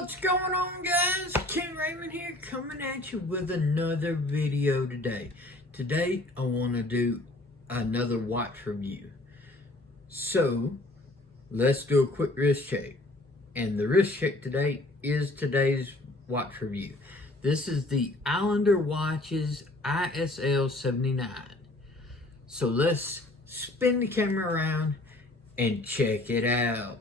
What's going on, guys? Ken Raymond here, coming at you with another video today. Today I want to do another watch review. So let's do a quick wrist check. And the wrist check today is today's watch review. This is the Islander Watches ISL-79. So let's spin the camera around and check it out.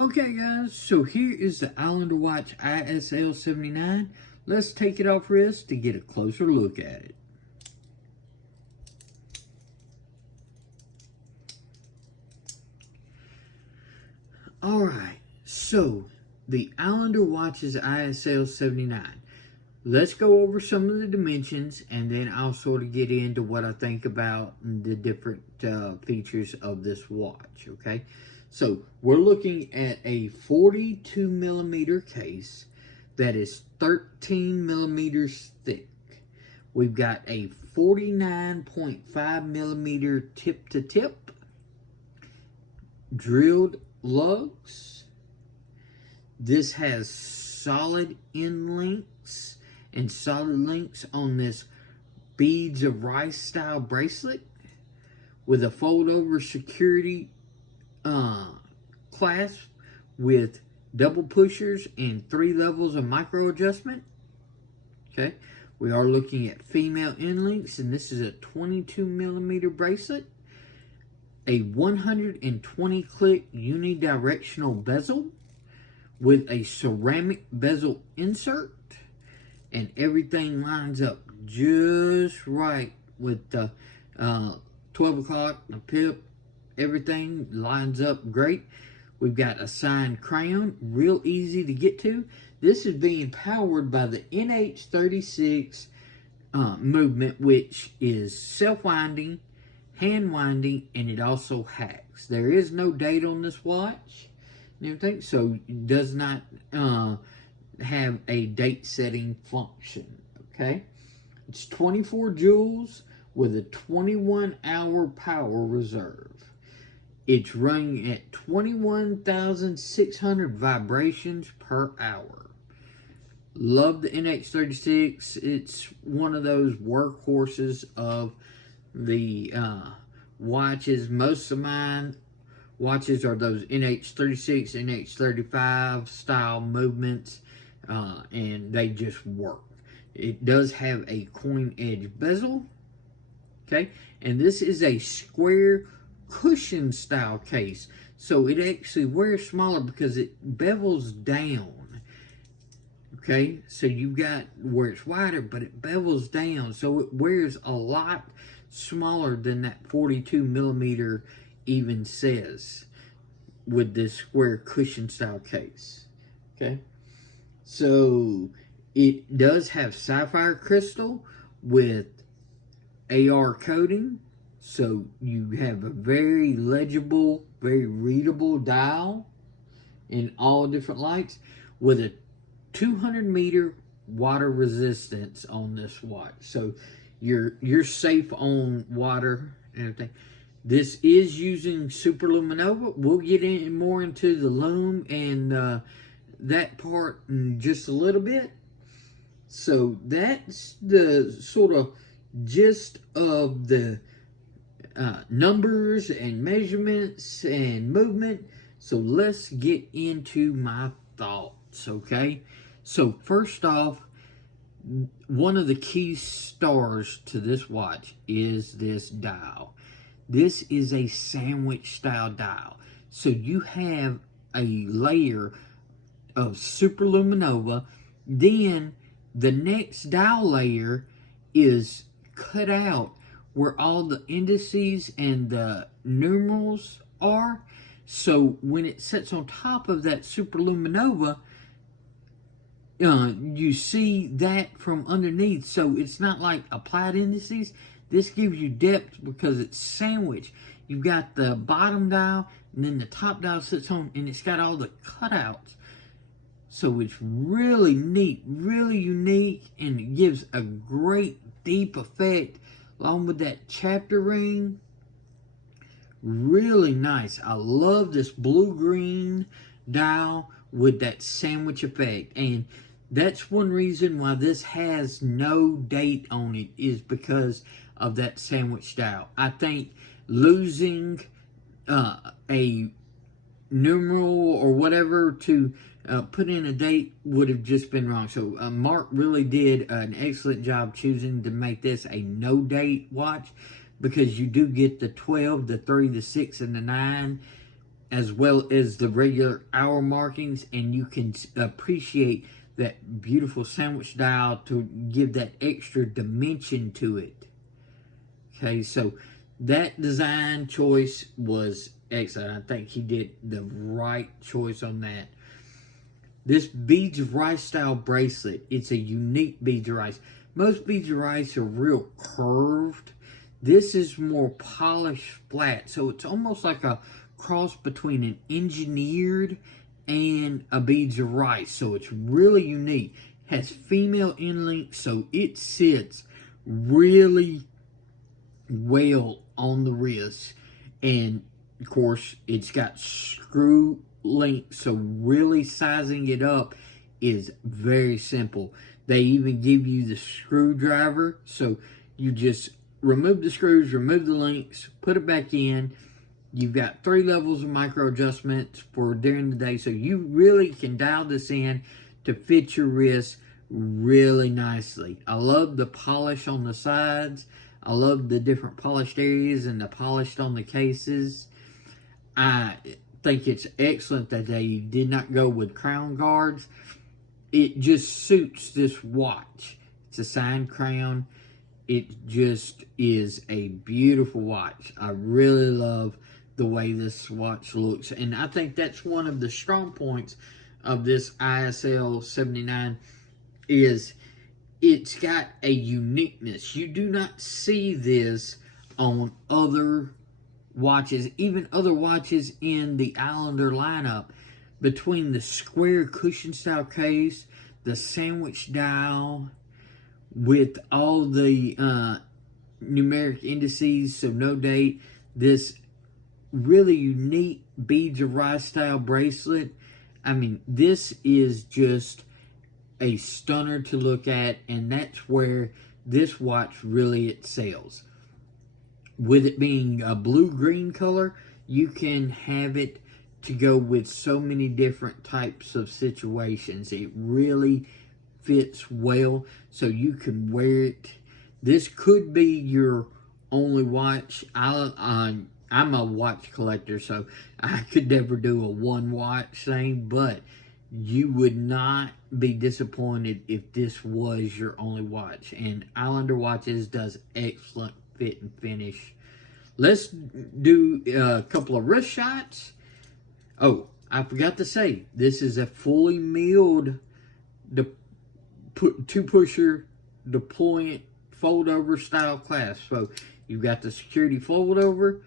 Okay guys, so here is the Islander Watch ISL-79. Let's take it off wrist to get a closer look at it. Alright, so the Islander Watch's ISL-79. Let's go over some of the dimensions and then I'll sort of get into what I think about the different features of this watch, okay? So we're looking at a 42 millimeter case that is 13 millimeters thick. We've got a 49.5 millimeter tip to tip, drilled lugs. This has solid end links and solid links on this beads of rice style bracelet with a fold over security clasp with double pushers and 3 levels of micro adjustment. Okay, we are looking at female end links, and this is a 22 millimeter bracelet, a 120 click unidirectional bezel with a ceramic bezel insert, and everything lines up just right with the 12 o'clock, the pip. Everything lines up great. We've got a signed crown, real easy to get to. This is being powered by the NH36 movement, which is self-winding, hand-winding, and it also hacks. There is no date on this watch and everything, so it does not have a date-setting function, okay? It's 24 joules with a 21-hour power reserve. It's running at 21,600 vibrations per hour. Love the NH36. It's one of those workhorses of the watches. Most of mine watches are those NH36, NH35 style movements, and they just work. It does have a coin edge bezel, okay, and this is a square cushion style case, so it actually wears smaller because it bevels down. Okay, so you've got where it's wider, but it bevels down, so it wears a lot smaller than that 42 millimeter even says with this square cushion style case. Okay, so it does have sapphire crystal with AR coating. So you have a very legible, very readable dial in all different lights with a 200 meter water resistance on this watch. So you're safe on water and everything. This is using superluminova. We'll get in more into the lume and that part in just a little bit. So that's the sort of gist of the numbers and measurements and movement. So let's get into my thoughts, okay? So first off, one of the key stars to this watch is this dial. This is a sandwich style dial. So you have a layer of superluminova, then the next dial layer is cut out where all the indices and the numerals are. So when it sits on top of that superluminova, you see that from underneath. So it's not like applied indices. This gives you depth because it's sandwiched. You've got the bottom dial and then the top dial sits on, and it's got all the cutouts. So it's really neat, really unique, and it gives a great deep effect along with that chapter ring. Really nice. I love this blue-green dial with that sandwich effect. And that's one reason why this has no date on it, is because of that sandwich dial. I think losing a numeral or whatever to put in a date would have just been wrong. So Mark really did an excellent job choosing to make this a no date watch, because you do get the 12, the 3, the 6, and the 9, as well as the regular hour markings, and you can appreciate that beautiful sandwich dial to give that extra dimension to it. Okay, so that design choice was excellent. I think he did the right choice on that. This beads of rice style bracelet, it's a unique beads of rice. Most beads of rice are real curved. This is more polished flat, so it's almost like a cross between an engineered and a beads of rice. So it's really unique. Has female end link, so it sits really well on the wrist. And of course, it's got screw link, so really sizing it up is very simple. They even give you the screwdriver, so you just remove the screws, remove the links, put it back in. You've got 3 levels of micro adjustments for during the day, so you really can dial this in to fit your wrist really nicely. I love the polish on the sides. I love the different polished areas and the polished on the cases. I think it's excellent that they did not go with crown guards. It just suits this watch. It's a signed crown. It just is a beautiful watch. I really love the way this watch looks, and I think that's one of the strong points of this ISL-79 is it's got a uniqueness. You do not see this on other watches, even other watches in the Islander lineup. Between the square cushion style case, the sandwich dial with all the numeric indices, so no date, this really unique beads of rice style bracelet. I mean, this is just a stunner to look at, and that's where this watch really excels. With it being a blue-green color, you can have it to go with so many different types of situations. It really fits well, so you can wear it. This could be your only watch. I'm a watch collector, so I could never do a one watch thing, but you would not be disappointed if this was your only watch. And Islander Watches does excellent fit and finish. Let's do a couple of wrist shots. Oh, I forgot to say, this is a fully milled two-pusher deployant fold-over style clasp. So you've got the security fold-over,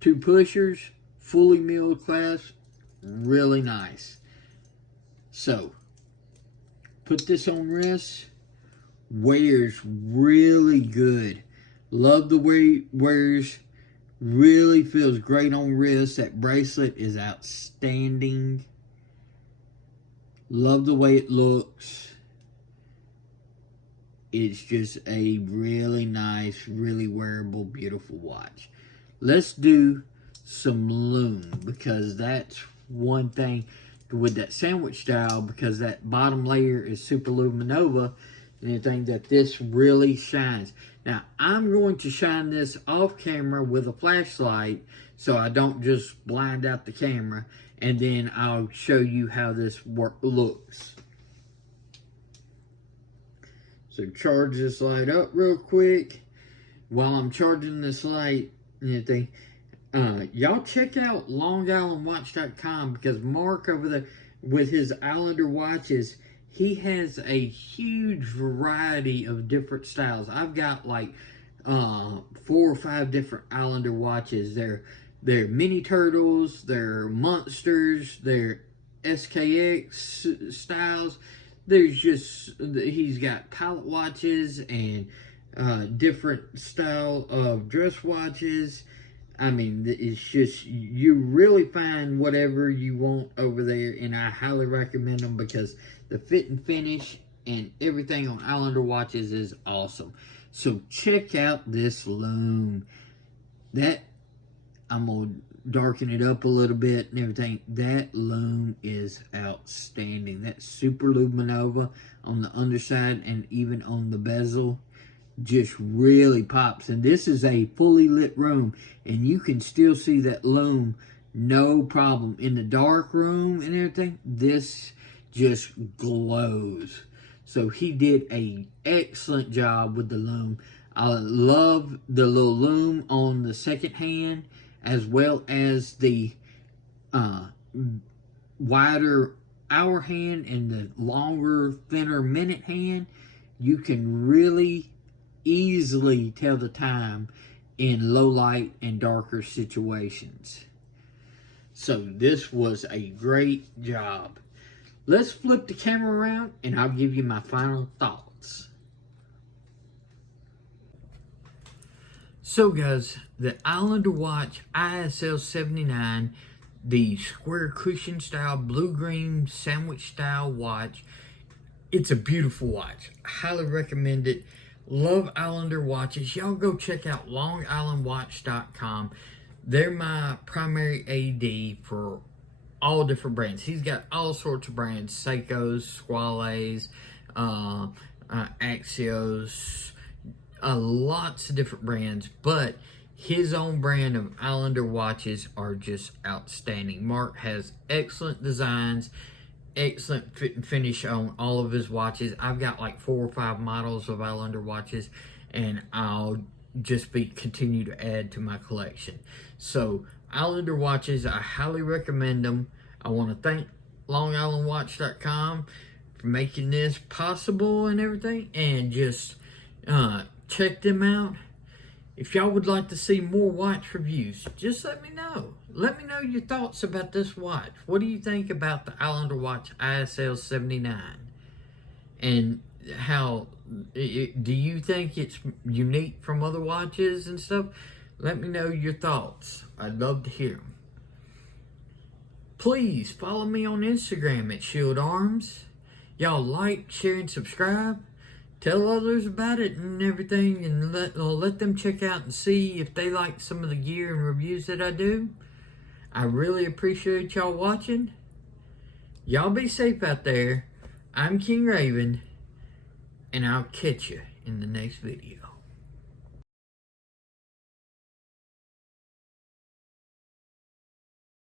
2 pushers, fully milled clasp, really nice. So, put this on wrist, wears really good. Love the way it wears, really feels great on wrist. That bracelet is outstanding. Love the way it looks. It's just a really nice, really wearable, beautiful watch. Let's do some lume, because that's one thing with that sandwich style, because that bottom layer is super luminova, and the thing that this really shines. Now, I'm going to shine this off camera with a flashlight so I don't just blind out the camera, and then I'll show you how this looks. So charge this light up real quick. While I'm charging this light, y'all check out longislandwatch.com, because Mark over there with his Islander watches, he has a huge variety of different styles. I've got like 4 or 5 different Islander watches. They're mini turtles, they're monsters, they're SKX styles. There's just, he's got pilot watches and different style of dress watches. I mean, it's just, you really find whatever you want over there, and I highly recommend them because the fit and finish and everything on Islander watches is awesome. So check out this lume. That, I'm going to darken it up a little bit and everything. That lume is outstanding. That super luminova on the underside and even on the bezel just really pops. And this is a fully lit room, and you can still see that lume no problem. In the dark room and everything, this just glows. So he did a excellent job with the lume. I love the little lume on the second hand, as well as the wider hour hand and the longer, thinner minute hand. You can really easily tell the time in low light and darker situations. So this was a great job. Let's flip the camera around and I'll give you my final thoughts. So guys, the Islander watch ISL-79, the square cushion style, blue-green sandwich style watch. It's a beautiful watch. I highly recommend it. Love Islander watches. Y'all go check out longislandwatch.com. They're my primary AD for all different brands. He's got all sorts of brands. Seikos, Squales, Axios, lots of different brands. But his own brand of Islander watches are just outstanding. Mark has excellent designs, excellent fit and finish on all of his watches. I've got like 4 or 5 models of Islander watches, and I'll just continue to add to my collection. So Islander watches, I highly recommend them. I want to thank longislandwatch.com for making this possible and everything, and just check them out. If y'all would like to see more watch reviews, just let me know. Let me know your thoughts about this watch. What do you think about the Islander watch ISL-79? And how, do you think it's unique from other watches and stuff? Let me know your thoughts. I'd love to hear them. Please follow me on Instagram at Shield Arms. Y'all like, share, and subscribe. Tell others about it and everything, and let them check out and see if they like some of the gear and reviews that I do. I really appreciate y'all watching. Y'all be safe out there. I'm King Raven, and I'll catch you in the next video.